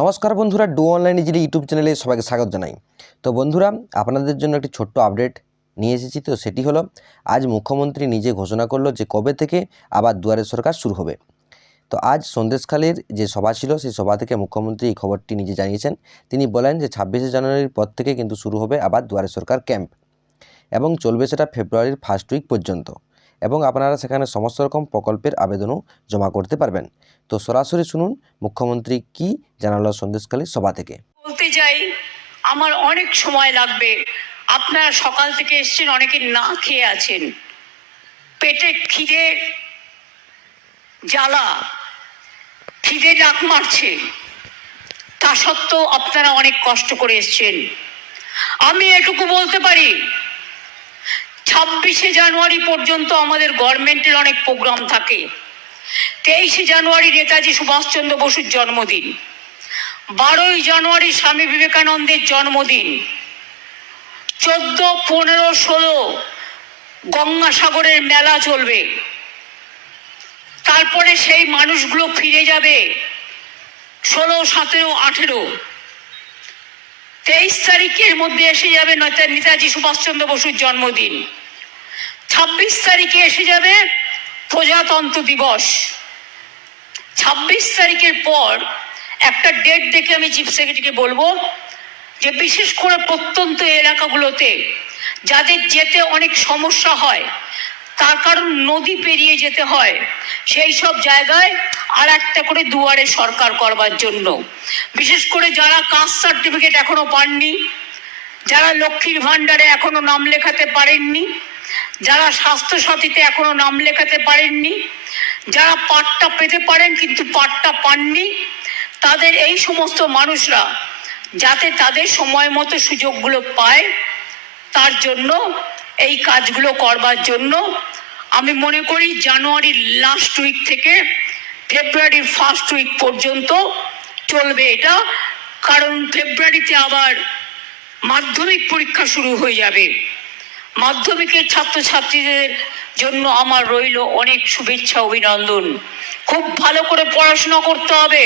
নমস্কার বন্ধুরা, do online easily YouTube চ্যানেলে সবাইকে স্বাগত জানাই। তো বন্ধুরা, আপনাদের জন্য একটি ছোট্ট আপডেট নিয়ে এসেছি। তো সেটি হলো, আজ মুখ্যমন্ত্রী নিজে ঘোষণা করলো যে কবে থেকে আবার দুয়ারে সরকার শুরু হবে। তো আজ সন্দেশখালীর যে সভা ছিল, সেই সভা থেকে মুখ্যমন্ত্রী এই খবরটি নিজে জানিয়েছেন। তিনি বলেন যে 26শে জানুয়ারির পর থেকে কিন্তু শুরু হবে আবার দুয়ারে সরকার ক্যাম্প, এবং চলবে সেটা ফেব্রুয়ারির ফার্স্ট উইক পর্যন্ত, এবং আপনারা সেখানে সমস্ত রকম প্রকল্পের আবেদনও জমা করতে পারবেন। তো সরাসরি শুনুন মুখ্যমন্ত্রী কি জানালো সন্দেশখালীর সভা থেকে। বলতে যাই, আমার অনেক সময় লাগবে। আপনারা সকাল থেকে এসেছেন, অনেকে না খেয়ে আছেন, পেটে খিদে জ্বালা, খিদে ডাক মারছে, তা সত্ত্বেও আপনারা অনেক কষ্ট করে এসেছেন। আমি এটুকু বলতে পারি, 26শে জানুয়ারি পর্যন্ত আমাদের গভর্নমেন্টের অনেক প্রোগ্রাম থাকে। 23শে জানুয়ারি নেতাজি সুভাষচন্দ্র বসুর জন্মদিন, 12ই জানুয়ারি স্বামী বিবেকানন্দের জন্মদিন, 14, 15, 16 গঙ্গাসাগরের মেলা চলবে। তারপরে সেই মানুষগুলো ফিরে যাবে 16, 17, 18, 23 তারিখের মধ্যে এসে যাবে নেতাজি সুভাষচন্দ্র বসুর জন্মদিন। 26 তারিখে এসে যাবে প্রজাতন্ত্র দিবস। 26 তারিখের পর একটা ডেট দেখে আমি চিফ সেক্রেটারিকে বলবো যে বিশেষ করে প্রত্যন্ত এলাকাগুলোতে যাদের যেতে অনেক সমস্যা হয়, তার কারণ নদী পেরিয়ে যেতে হয়, সেই সব জায়গায় আর একটা করে দুয়ারে সরকার করবার জন্য, বিশেষ করে যারা কাস্ট সার্টিফিকেট এখনো পাননি, যারা লক্ষ্মীর ভাণ্ডারে এখনো নাম লেখাতে পারেননি, যারা স্বাস্থ্য সাথীতে এখনো নাম লেখাতে পারেননি, যারা পাট্টা পেতে পারেন কিন্তু পাট্টা পাননি, তাদের এই সমস্ত মানুষরা যাতে তাদের সময় মতো সুযোগগুলো পায়, তার জন্য এই কাজগুলো করবার জন্য আমি মনে করি জানুয়ারির লাস্ট উইক থেকে ফেব্রুয়ারির ফার্স্ট উইক পর্যন্ত চলবে এটা। কারণ ফেব্রুয়ারিতে আবার মাধ্যমিক পরীক্ষা শুরু হয়ে যাবে। মাধ্যমিকের ছাত্রছাত্রীদের জন্য আমার রইল অনেক শুভেচ্ছা, অভিনন্দন। খুব ভালো করে পড়াশোনা করতে হবে।